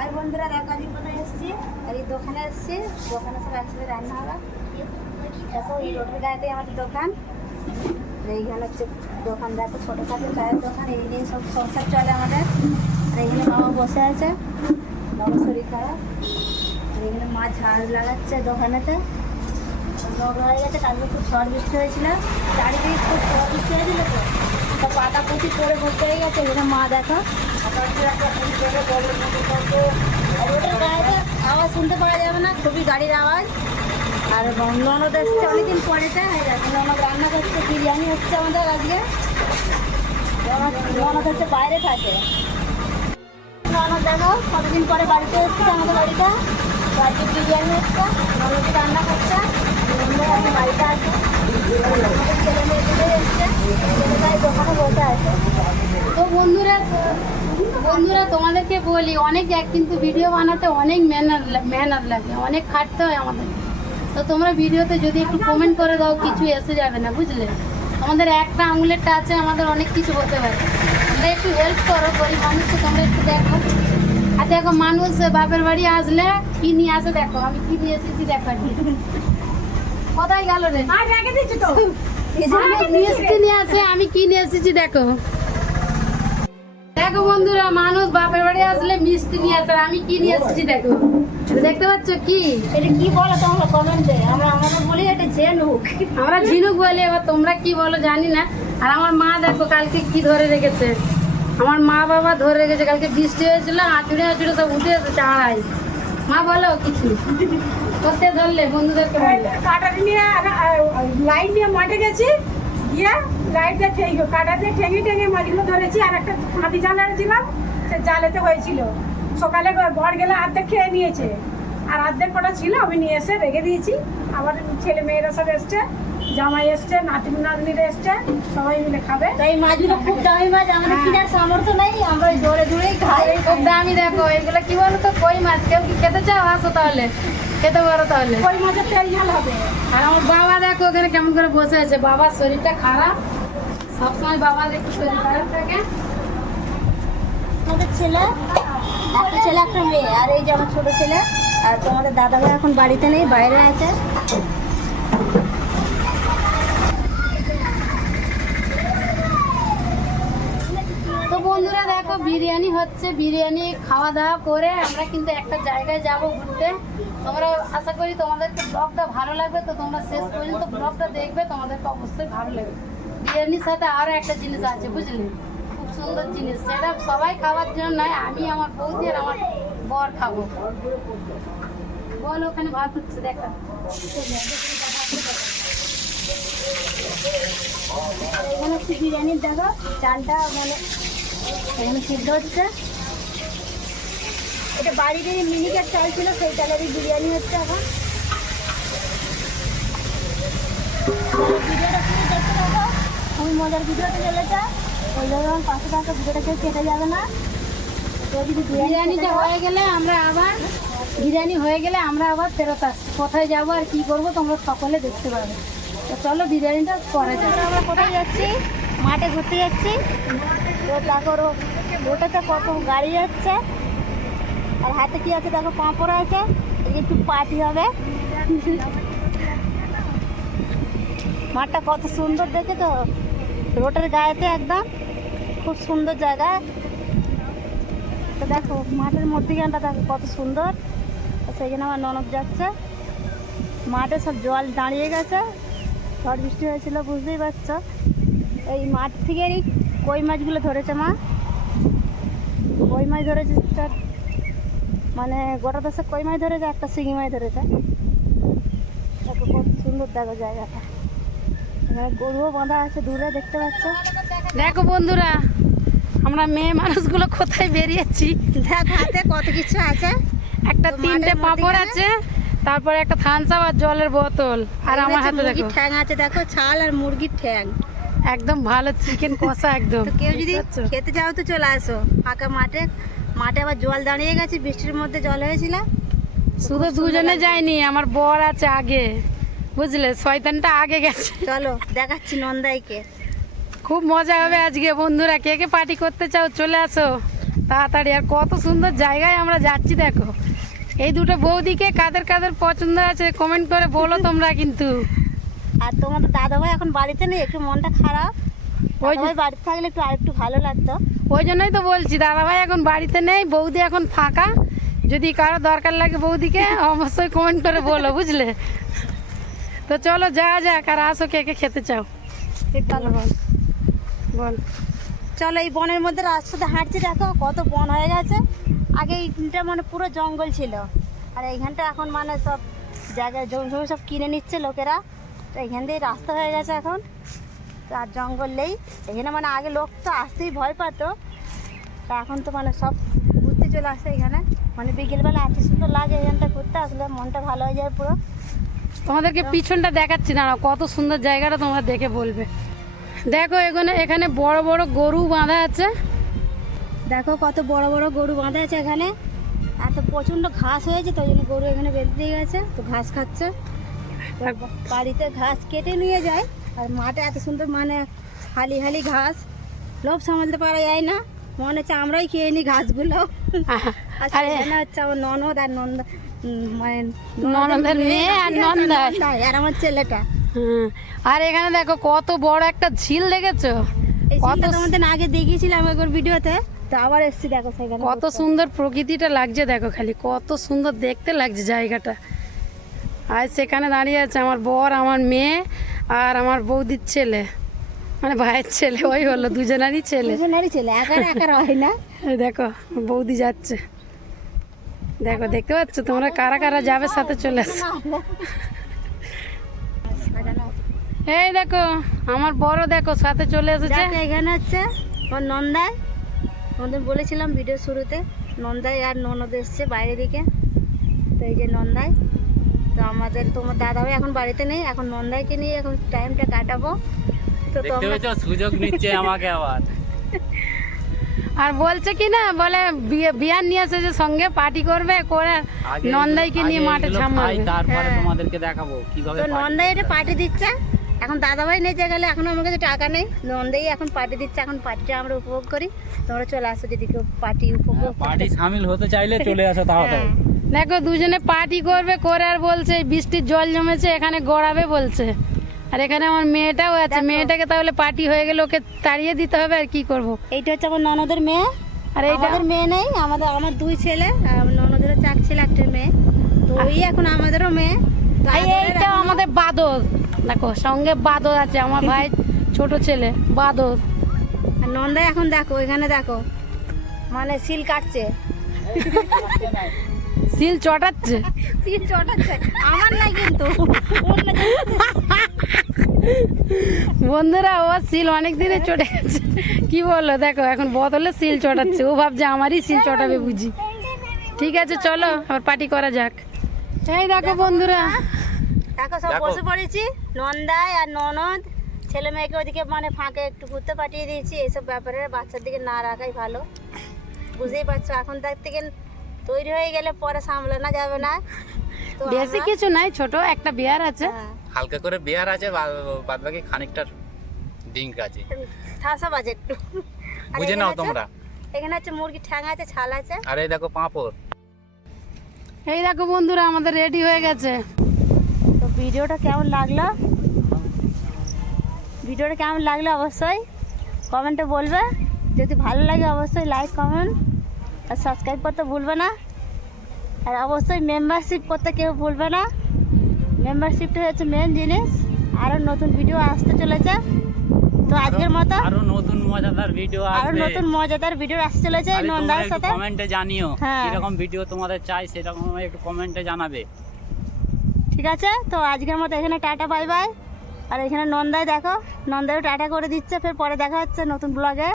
High বন্ধুরা, দেখো আজকে কোথায় এসেছি। আর এই দোকানে এসেছি, দোকানে সব একসাথে রান্না হবে। দেখো এই রোডের গায়েতে আমাদের দোকান। এইখানে হচ্ছে দোকান, দেখো ছোটোখাটো চায়ের দোকান। এই নিয়ে সব সংসার চলে আমাদের। আর এইখানে মামা বসে আছে, বাবার শরীর খারাপ। আর এখানে মা ঝাড় লাগাচ্ছে দোকানেতে। নোংরা হয়ে গেছে, কালকে খুব ঝড় বৃষ্টি হয়েছিল, চারিদিকে খুব ঝড় বৃষ্টি হয়েছিল। তো পাতা পুঁতি পরে ভর্তি হয়ে গেছে। এখানে মা দেখো রোডের গায়ে আওয়াজ শুনতে পাওয়া যাবে না, খুবই গাড়ির আওয়াজ। আর ননদ এসছে অনেকদিন পরেতে। ননদ রান্না করছে, বিরিয়ানি হচ্ছে আমাদের আজকে। ননদ হচ্ছে বাইরে থাকে। ননদ দেখো কতদিন পরে বাড়িতে এসছে আমাদের বাড়িতে। বাড়িতে বিরিয়ানি হচ্ছে, ননদ রান্না করছে। বাড়িতে আছে ছেলে মেয়েগুলো এসছে, ছেলেটাই দোকানে বসে আছে। তো বন্ধুরা তোমাদেরকে বলি, অনেক কিন্তু ভিডিও বানাতে অনেক মেহনত লাগে, অনেক খাটতে হয় আমাদের। তো তোমরা ভিডিওতে যদি একটু কমেন্ট করে দাও, কিছু এসে যাবে না, বুঝলে। আমাদের একটা আঙুলের টাচে আমাদের অনেক কিছু হতে পারে। তোমরা একটু হেল্প করো, গরিব মানুষকে তোমরা একটু দেখো। আর দেখো মানুষ বাপের বাড়ি আসলে কি নিয়ে আসে, দেখো আমি কি নিয়ে এসেছি, দেখো কোথায় গেল রে, মিষ্টি নিয়ে আসে, আমি কি নিয়ে এসেছি দেখো। দেখো বন্ধুরা, মানুষ বাপের বাড়ি আসলে মিষ্টি নিয়ে আসে, আমি কি নিয়ে এসেছি দেখো। দেখতে পাচ্ছ কি এটা কি বলো তোমরা কমেন্টে। আমরা বলি এটা ঝিনুক, আমরা ঝিনুক বলি, এবার তোমরা কি বলো জানি না। আর আমার মা দেখো কালকে কি ধরে রেখেছে, আমার মা বাবা ধরে রেখেছে। কালকে বৃষ্টি হয়েছিল, আঁচড়ে আঁচড়ে সব উঠে এসেছে আড়াই। মা বলো কিছু করতে ধরলে বন্ধুদেরকে কাটারি নিয়ে লাইন নিয়ে মাঠে গেছি, গিয়ে লাইটটা ঠেঙ্গে কাটাতে ঠেঙে ঠেঙে মাছগুলো ধরেছি। আর একটা হাতি জাল এনেছিলাম, সে জালেতে হয়েছিল। সকালে বর গেলে অর্ধেক খেয়ে নিয়েছে, আর অর্ধেক কটা ছিল আমি নিয়ে এসে রেখে দিয়েছি। আমার ছেলে মেয়েরা সব এসছে, জামাই এসছে, নাতনিরা এসছে, সবাই মিলে খাবে। তো এই মাছগুলো খুব দামি মাছ, আমাদের কেনার সামর্থ্য নেই, আমরা দৌড়ে দৌড়েই খাই। খুব দামি। দেখো এগুলো কি বলো তো, কই মাছ। কেউ কি খেতে চাও? আসো তাহলে খেতে পারো তাহলে। ওই মাছের তেল ঝাল হবে। আর আমার বাবা দেখো ওখানে কেমন করে বসে আছে, বাবার শরীরটা খারাপ, সবসময় বাবার একটু শরীর খারাপ থাকে। আমাদের ছেলে একটা ছেলে একটা মেয়ে, আর এই যে আমার ছোট ছেলে। আর তোমাদের দাদা ভাই এখন বাড়িতে নেই, বাইরে আছে। তো বন্ধুরা দেখো বিরিয়ানি হচ্ছে, বিরিয়ানি খাওয়া দাওয়া করে আমরা কিন্তু একটা জায়গায় যাব ঘুরতে। তোমরা আশা করি তোমাদেরকে ব্লগটা ভালো লাগবে, তো তোমরা শেষ পর্যন্ত ব্লগটা দেখবে, তোমাদেরকে অবশ্যই ভালো লাগবে। বিরিয়ানির সাথে আরও একটা জিনিস আছে, বুঝলি, খুব সুন্দর জিনিস। সেটা সবাই খাওয়ার জন্য নয়, আমি আমার বৌদি আর আমার বর খাবো। বল ওখানে ভাত হচ্ছে দেখা। এখানে হচ্ছে বিরিয়ানির দেখো চালটা, মানে এখানে সিদ্ধ হচ্ছে। এটা বাড়িতে মিনিকেট চাল ছিল, সেই চালেরই বিরিয়ানি হচ্ছে এখন। ভিডিওটা শুরু দেখতে থাকো, খুবই মজার ভিডিওটা চলেছে। ওই জন্য পাশে থাকা ভিডিওটা কেউ কেটে যাবে না। তো যদি বিরিয়ানিটা হয়ে গেলে আমরা আবার ফেরত আসছি। কোথায় যাবো আর কি করবো তোমরা সকলে দেখতে পাবে। তো চলো বিরিয়ানিটা করা যাবে। আমরা কোথায় যাচ্ছি? মাঠে ঘুরতে যাচ্ছি। তো দেখো রোডেতে কত গাড়ি যাচ্ছে, আর হাতে কি আছে দেখো, পাঁপড় আছে। একটু পার্টি হবে। মাঠটা কত সুন্দর দেখে তো, রোডের গায়েতে একদম খুব সুন্দর জায়গা। তো দেখো মাঠের মধ্যিখানটা দেখো কত সুন্দর। সেই জন্য আমার ননদ যাচ্ছে। মাঠে সব জল দাঁড়িয়ে গেছে, ঝড় বৃষ্টি হয়েছিল, বুঝতেই পারছো। এই মাঠ থেকে এই কই মাছগুলো ধরেছে মা, কই মাছ ধরেছে। মানে গোটা দশে কই মাছ ধরেছে, একটা শিঙি মাছ ধরেছে। দেখো কত সুন্দর দেখো জায়গাটা। এখানে গরুও বাঁধা আছে দূরে, দেখতে পাচ্ছ। দেখো বন্ধুরা, আমরা মেয়ে মানুষগুলো কোথায় বেরিয়েছি। দেখো হাতে কত কিছু আছে। একটা 3টে পাঁপড় আছে, তারপরে একটা থামস আপ আর জলের বোতল। আর আমার হাতে দেখো ঠ্যাং আছে, দেখো ছাল আর মুরগির ঠ্যাং, একদম ভালো চিকেন কষা একদম। তো কেউ যদি খেতে চাও তো চলে আসো ফাঁকা মাঠে। মাঠে আবার জল দাঁড়িয়ে গেছে, বৃষ্টির মধ্যে জল হয়েছিল। শুধু দুজনে যায়নি, আমার বর আছে আগে, বুঝলে, শয়তানটা আগে গেছে। চলো দেখাচ্ছি নন্দাইকে। খুব মজা হবে আজকে বন্ধুরা। কে কে পার্টি করতে চাও চলে আসো। তাড়াতাড়ি। আর কত সুন্দর জায়গায় আমরা যাচ্ছি দেখো। এই দুটো বৌদিকে কাদের কাদের পছন্দ আছে কমেন্ট করে বলো তোমরা কিন্তু। আর তোমাদের দাদাভাই এখন বাড়িতে নেই, একটু মনটা খারাপ। ওই দাদাভাই বাড়িতে থাকলে একটু আরেকটু ভালো লাগতো। ওই জন্যই তো বলছি দাদাভাই এখন বাড়িতে নেই, বৌদি এখন ফাঁকা। যদি কারো দরকার লাগে বৌদিকে অবশ্যই কমেন্ট করে বলো, বুঝলে? তো চলো যাওয়া যাক, আর আসো কে কে খেতে চাও। ঠিক ভালো বল। বল। চলো এই বনের মধ্যে রাস্তাতে হাঁটছি, দেখো কত বন হয়ে গেছে। আগে এইটা মানে পুরো জঙ্গল ছিল, আর এইখানটা এখন মানে সব জায়গায় জমি জমি সব কিনে নিচ্ছে লোকেরা। তো এইখান দিয়ে রাস্তা হয়ে গেছে এখন, তো আর জঙ্গল নেই এখানে। মানে আগে লোক তো আসতেই ভয় পাতো, তা এখন তো মানে সব ঘুরতে চলে আসছে এখানে। মানে বিকেলবেলা এত সুন্দর লাগে এখানটা ঘুরতে আসলে, মনটা ভালো হয়ে যায় পুরো। তোমাদেরকে পিছনটা দেখাচ্ছি না, কত সুন্দর জায়গাটা তোমরা দেখে বলবে। দেখো এখানে এখানে বড় বড় গরু বাঁধা আছে। দেখো কত বড় বড় গরু বাঁধা আছে এখানে। এত প্রচণ্ড ঘাস হয়েছে, তো ওই জন্য গরু এখানে বেঁধে দিয়ে গেছে, তো ঘাস খাচ্ছে। তো বাড়িতে ঘাস কেটে নিয়ে যায়, আর মাঠে এত সুন্দর মানে হালি হালি ঘাস, লোভ সামলাতে পারা যায় না। মনে হচ্ছে আমরাই খেয়ে নিই ঘাসগুলো। আর সেখানে হচ্ছে আমার ননদ আর মানে ননদের মেয়ে আর নন্দাই আর আমার ছেলেটা। আর এখানে দেখো কত বড় একটা ঝিল দেখেছো? এই কত ঝিলটা তোমাদের আগে দেখিয়েছিলাম একবার ভিডিওতে, তো আবার এসছি দেখো সেখানে। কত সুন্দর প্রকৃতিটা লাগছে দেখো, খালি কত সুন্দর দেখতে লাগছে জায়গাটা। আর সেখানে দাঁড়িয়ে আছে আমার বর, আমার মেয়ে আর আমার বৌদির ছেলে, মানে ভাইয়ের ছেলে, ওই হলো দুজনেরই ছেলে। দুজনেরই ছেলে, একার একার হয় না। এই দেখো বৌদি যাচ্ছে, দেখো দেখতে পাচ্ছ তোমরা? কারা কারা যাবে সাথে চলে আসো। এই দেখো আমার বড় দেখো সাথে চলে এসেছে। দেখো এখানে হচ্ছে আমার নন্দাই, আমাদের বলেছিলাম ভিডিও শুরুতে, নন্দাই আর ননদ এসছে বাইরে দিকে। তো এই যে নন্দাই, তো আমাদের তোমার দাদাভাই এখন বাড়িতে নেই, এখন নন্দাইকে নিয়ে এখন টাইমটা কাটাবো। তো তোমরা সুযোগ নিচ্ছে আমাকে আবার। আর বলছে কি না, বলে বিয়ার নিয়ে এসেছে সঙ্গে, পার্টি করবে, করে নন্দাইকে নিয়ে মাঠে ছামাবে। তারপরে হ্যাঁ। তোমাদেরকে দেখাবো কিভাবে তো নন্দাই এটা পার্টি দিচ্ছে। এখন দাদাভাই নিতে গেলে এখন আমার কাছে টাকা নেই, নন্দাই এখন পার্টি দিচ্ছে। এখন পার্টিটা আমরা উপভোগ করি, তোমরা চলে আসো যদি কেউ পার্টি উপভোগ পার্টি সামিল হতে চাইলে চলে আসো তাহলে। হ্যাঁ। দেখো দুজনে পার্টি করবে, করে আর বলছে এই বৃষ্টির জল জমেছে এখানে গড়াবে বলছে। আর এখানে আমার মেয়েটাও আছে, দেখো। মেয়েটাকে তাহলে পার্টি হয়ে গেলে ওকে তাড়িয়ে দিতে হবে, আর কি করব। এইটা হচ্ছে আমার ননদের মেয়ে, আর এইটা আমাদের মেয়ে নেই, আমার দুই ছেলে, আর আমার ননদেরও চার ছেলে একটা মেয়ে। তো ওই এখন আমাদেরও মেয়ে। তো এইটা আমাদের বাদর, দেখো সঙ্গে বাদর আছে, আমার ভাই ছোট ছেলে বাদর। আর নন্দাই এখন দেখো এখানে দেখো মানে সিল কাটছে, সিল চটাচ্ছে। সিল চটাচ্ছে, আমার নাই কিন্তু বন্ধুরা ও সিল অনেক দিনে চটে গেছে, কি বললো দেখো এখন বোতলে সিল চটাচ্ছে, ও ভাবছে আমারই সিল চটাবে বুঝি। ঠিক আছে চলো আবার পার্টি করা যাক। এই দেখো বন্ধুরা, দেখো সব দেখো। বসে পড়েছি, নন্দাই আর ননদ, ছেলে মেয়েকে ওদিকে মানে ফাঁকে একটু ঘুরতে পাঠিয়ে দিয়েছি। এইসব ব্যাপারে বাচ্চার দিকে না রাখাই ভালো, বুঝতেই পারছো। এখন থেকে তৈরি হয়ে গেলে পরে সামলানো যাবে না। তো বেশি আমরা- কিছু নাই, ছোট একটা বিয়ার আছে। হ্যাঁ, হালকা করে বিয়ার আছে, বাদ বাকি খানিকটা ডিঙ্ক আছে, ঠাসা বাজে একটু। আর বুঝে এখানে নাও হচ্ছে- তোমরা। এখানে হচ্ছে মুরগি ঠ্যাং আছে, ছাল আছে। আর এই দেখো পাঁপড়। এই দেখো বন্ধুরা আমাদের রেডি হয়ে গেছে। তো ভিডিওটা কেমন লাগলো, ভিডিওটা কেমন লাগলো অবশ্যই কমেন্টে বলবে। যদি ভালো লাগে অবশ্যই লাইক কমেন্ট আর সাবস্ক্রাইব করতে ভুলবে না। আর অবশ্যই মেম্বারশিপ করতে কেউ ভুলবে না, মেম্বারশিপটা হচ্ছে মেন জিনিস। আরও নতুন ভিডিও আসতে চলেছে। তো আজকের মতো আরো নতুন মজাদার ভিডিও আরও আসবে। নতুন মজাদার ভিডিও আসতে চলেছে খালি তোমরা নন্দার একটু সাথে। কমেন্টে জানিও হ্যাঁ। কিরকম ভিডিও তোমাদের চাই, সেরকম একটু কমেন্টে জানাবে। ঠিক আছে, তো আজকের মতো এখানে টাটা বাই বাই। আর এখানে নন্দাই দেখো, নন্দাইও টাটা করে দিচ্ছে। ফের পরে দেখা হচ্ছে নতুন ব্লগে।